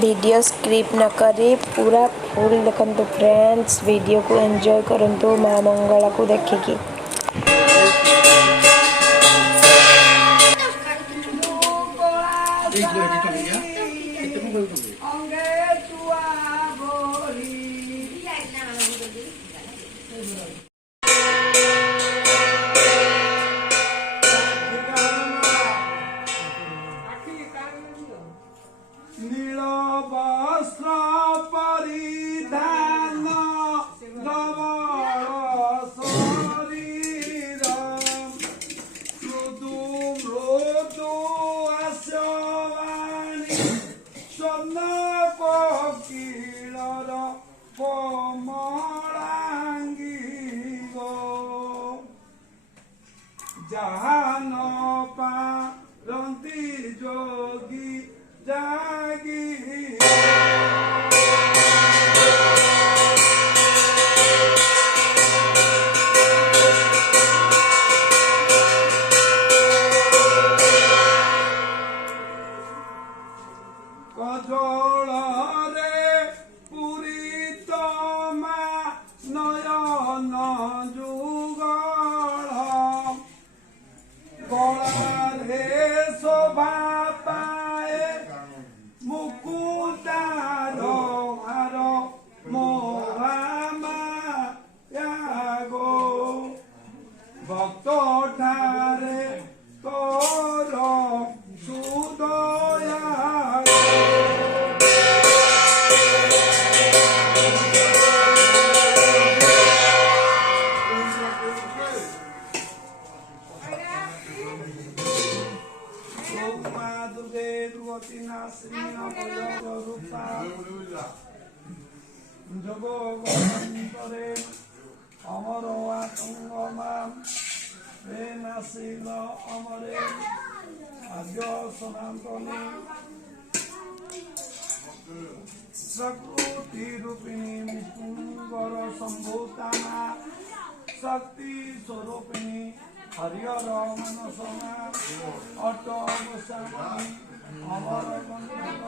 Video script न करी पूरा फुल देखंतु फ्रेंड्स। वीडियो को एंजॉय करंतु माँ मंगला को देखिकी। नील वस्त्र परिधान धवल शरीर मृदु मृदु आस्यवाणी स्वर्ण कोकिलर कोमलांगी गो जहान पारंती जोगी जागी कजोल रे पूरित मा नयन जुगल गला रे शोभा पाए मुकुटार हार मोहामा यागो भक्त ठारे तोर सुदया জগন্তরে অমর আতঙ্গমাম হে নাসিল অমরে আদ্য সনাতনে প্রকৃতি রূপিণী বিষ্ণুঙ্গর সম্ভূতামা শক্তি স্বরূপিণী হরিহর মানসমা অট গোস্বামী অমর গন্ধর্ব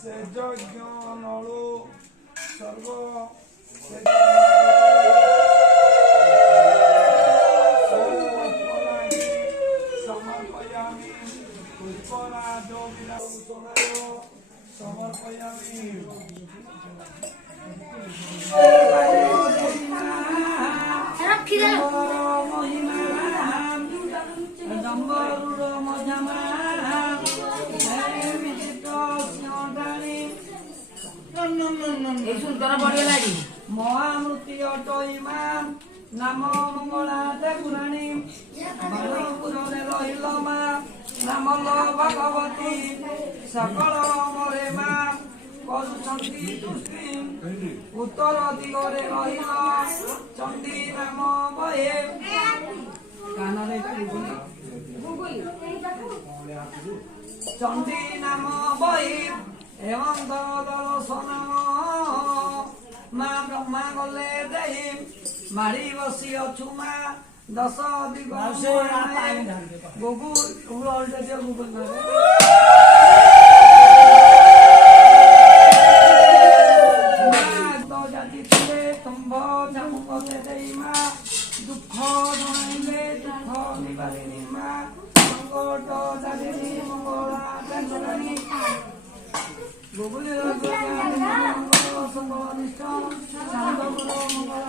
से यज्ञ नळु सर्व समर्पयामि पुष्पराज समर्पयामि महामूर्ति अट इमाम नाम मंगला ठाकुराणी बाणपुर रहिल मा नाम भगवती सकल मरे मा କରୁଛନ୍ତି ଦୃଷ୍ଟି ଉତ୍ତର ଦିଗରେ ରହିଲ ଚଣ୍ଡୀ ନାମ ବହେ କାନରେ ଚଣ୍ଡୀ ନାମ ବହି ଏବଂ ଦର୍ଶନ ମା ବ୍ରହ୍ମା ଗଲେ ଦେଇ ମାଡ଼ି ବସି ଅଛୁ ମା ଦଶ ଦିଗ ଜାତି ଥିଲେ ତୁମ୍ଭ ଜାମୁକତେ ଦେଇ ମା ଦୁଃଖ ଜଣାଇଲେ ଦୁଃଖ ନିବାରିଣୀ ମା ସଙ୍କଟ ଜାଲିନୀ ମଙ୍ଗଳା ଠାକୁରାଣୀ ଗୋଗୁଲିର ମଙ୍ଗଳ ସଙ୍ଗଳ ନିଷ୍ଠ ଶାନ୍ତପୁର ମଙ୍ଗଳ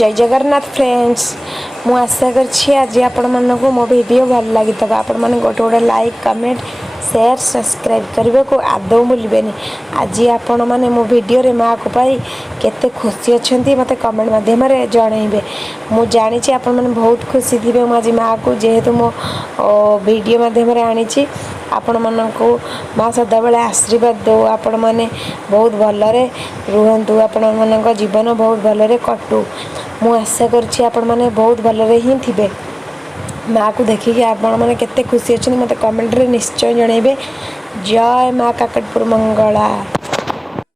जय जगन्नाथ फ्रेंड्स मु आशा कर आज आपण मानक मो वीडियो भल लगी आपण मैंने गोटे गोटे लाइक कमेंट ସେୟାର ସବସ୍କ୍ରାଇବ୍ କରିବାକୁ ଆଦୌ ଭୁଲିବେନି। ଆଜି ଆପଣମାନେ ମୋ ଭିଡ଼ିଓରେ ମାଆକୁ ପାଇ କେତେ ଖୁସି ଅଛନ୍ତି ମୋତେ କମେଣ୍ଟ ମାଧ୍ୟମରେ ଜଣାଇବେ। ମୁଁ ଜାଣିଛି ଆପଣମାନେ ବହୁତ ଖୁସି ଥିବେ। ମୁଁ ଆଜି ମାଆକୁ ଯେହେତୁ ମୋ ଭିଡ଼ିଓ ମାଧ୍ୟମରେ ଆଣିଛି, ଆପଣମାନଙ୍କୁ ମା ସଦାବେଳେ ଆଶୀର୍ବାଦ ଦେଉ, ଆପଣମାନେ ବହୁତ ଭଲରେ ରୁହନ୍ତୁ, ଆପଣମାନଙ୍କ ଜୀବନ ବହୁତ ଭଲରେ କଟୁ। ମୁଁ ଆଶା କରୁଛି ଆପଣମାନେ ବହୁତ ଭଲରେ ହିଁ ଥିବେ। ମାଆକୁ ଦେଖିକି ଆପଣମାନେ କେତେ ଖୁସି ଅଛନ୍ତି ମୋତେ କମେଣ୍ଟରେ ନିଶ୍ଚୟ ଜଣାଇବେ। ଜୟ ମା କାକଟପୁର ମଙ୍ଗଳା।